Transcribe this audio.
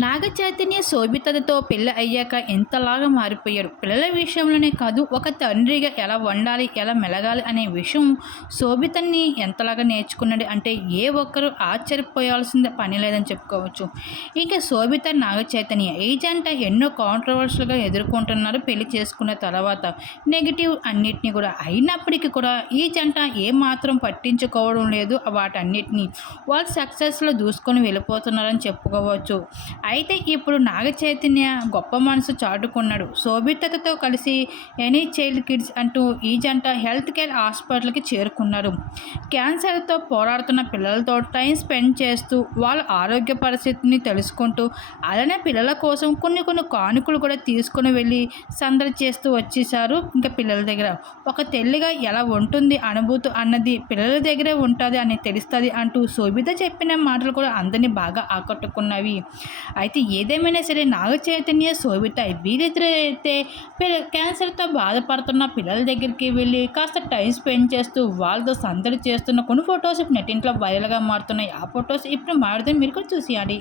నాగ చైతన్య శోభితతో పెళ్ళి అయ్యాక ఎంతలాగా మారిపోయాడు? పిల్లల విషయంలోనే కాదు ఒక తండ్రిగా ఎలా వండాలి ఎలా మెలగాలి అనే విషయం శోభితని ఎంతలాగా నేర్చుకున్నాడు అంటే ఏ ఒక్కరు ఆశ్చర్యపోయాల్సిన పని లేదని చెప్పుకోవచ్చు. ఇంకా శోభిత నాగ చైతన్య ఈ జంట ఎన్నో కాంట్రవర్షియల్గా ఎదుర్కొంటున్నారు పెళ్ళి చేసుకున్న తర్వాత. నెగిటివ్ అన్నిటినీ కూడా అయినప్పటికీ కూడా ఈ జంట ఏమాత్రం పట్టించుకోవడం లేదు వాటన్నిటినీ. వాళ్ళు సక్సెస్లో దూసుకొని వెళ్ళిపోతున్నారని చెప్పుకోవచ్చు. అయితే ఇప్పుడు నాగ చైతన్య గొప్ప మనసు చాటుకున్నాడు. శోభితతో కలిసి ఎనీ చైల్డ్ కిడ్స్ అంటూ ఈ జంట హెల్త్ కేర్ హాస్పిటల్కి చేరుకున్నారు. క్యాన్సర్తో పోరాడుతున్న పిల్లలతో టైం స్పెండ్ చేస్తూ వాళ్ళ ఆరోగ్య పరిస్థితిని తెలుసుకుంటూ అలానే పిల్లల కోసం కొన్ని కొన్ని కానుకలు కూడా తీసుకుని వెళ్ళి సందడి చేస్తూ వచ్చేసారు ఇంకా పిల్లల దగ్గర. ఒక తెల్లిగా ఎలా ఉంటుంది అనుభూతి అన్నది పిల్లల దగ్గరే ఉంటుంది అని తెలుస్తుంది అంటూ శోభిత చెప్పిన మాటలు కూడా అందరినీ బాగా ఆకట్టుకున్నవి. అయితే ఏదేమైనా సరే నాగ చైతన్య శోభిత వీరిద్దరు అయితే క్యాన్సర్తో బాధపడుతున్న పిల్లల దగ్గరికి వెళ్ళి కాస్త టైం స్పెండ్ చేస్తూ వాళ్ళతో సందడి చేస్తున్న కొన్ని ఫొటోస్ నెట్టింట్లో వైరల్గా మారుతున్నాయి. ఆ ఫొటోస్ ఇప్పుడు మారుతుంది మీరు కూడా చూసేయాలి